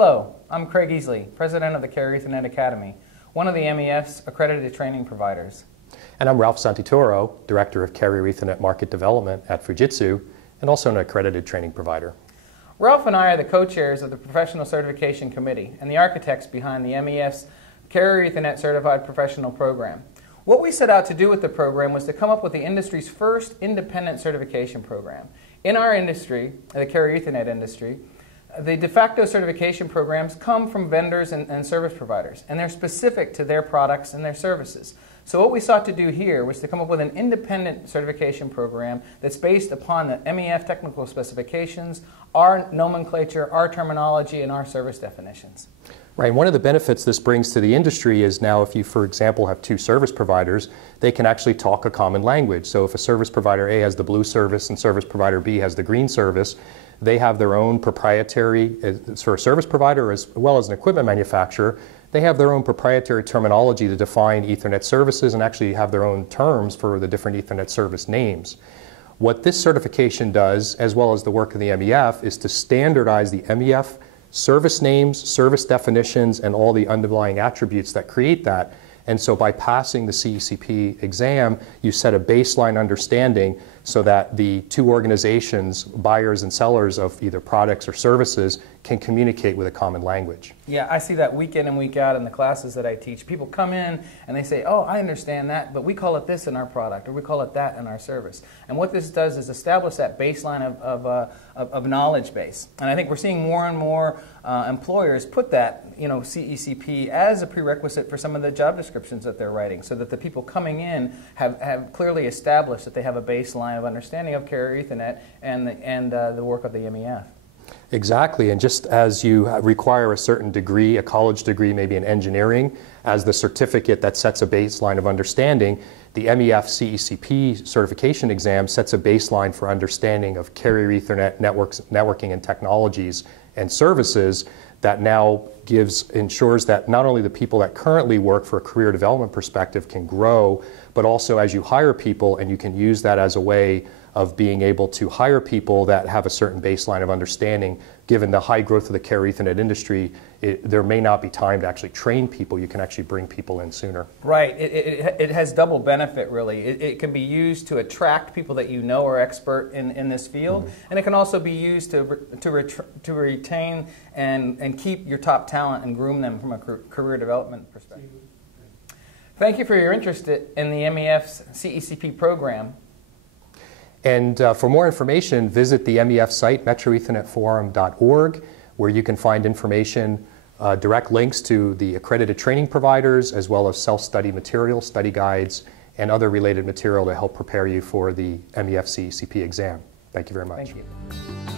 Hello, I'm Craig Easley, President of the Carrier Ethernet Academy, one of the MEF's accredited training providers. And I'm Ralph Santitoro, Director of Carrier Ethernet Market Development at Fujitsu, and also an accredited training provider. Ralph and I are the co-chairs of the Professional Certification Committee and the architects behind the MEF's Carrier Ethernet Certified Professional Program. What we set out to do with the program was to come up with the industry's first independent certification program. In our industry, the Carrier Ethernet industry, the de facto certification programs come from vendors and service providers, and they're specific to their products and their services. So what we sought to do here was to come up with an independent certification program that's based upon the MEF technical specifications, our nomenclature, our terminology, and our service definitions. Right, and one of the benefits this brings to the industry is now if you, for example, have two service providers, they can actually talk a common language. So if a service provider A has the blue service and service provider B has the green service, they have their own proprietary, for a service provider as well as an equipment manufacturer, they have their own proprietary terminology to define Ethernet services and actually have their own terms for the different Ethernet service names. What this certification does, as well as the work of the MEF, is to standardize the MEF service names, service definitions, and all the underlying attributes that create that. And so by passing the CECP exam, you set a baseline understanding so that the two organizations, buyers and sellers of either products or services, can communicate with a common language. Yeah, I see that week in and week out in the classes that I teach. People come in and they say, oh, I understand that, but we call it this in our product, or we call it that in our service. And what this does is establish that baseline of knowledge base. And I think we're seeing more and more employers put that, CECP as a prerequisite for some of the job descriptions that they're writing, so that the people coming in have clearly established that they have a baseline of understanding of Carrier Ethernet and the work of the MEF. Exactly, and just as you require a certain degree, a college degree, maybe in engineering, as the certificate that sets a baseline of understanding, the MEF-CECP certification exam sets a baseline for understanding of Carrier Ethernet networking and technologies and services that now ensures that not only the people that currently work for a career development perspective can grow, but also as you hire people, and you can use that as a way of being able to hire people that have a certain baseline of understanding. Given the high growth of the Carrier Ethernet industry, there may not be time to actually train people. You can actually bring people in sooner. Right. It has double benefit, really. It can be used to attract people that you know are expert in this field, and it can also be used to retain and keep your top talent and groom them from a career development perspective. Thank you for your interest in the MEF's CECP program. And for more information, visit the MEF site, metroethernetforum.org, where you can find information, direct links to the accredited training providers, as well as self-study materials, study guides, and other related material to help prepare you for the MEF-CECP exam. Thank you very much. Thank you.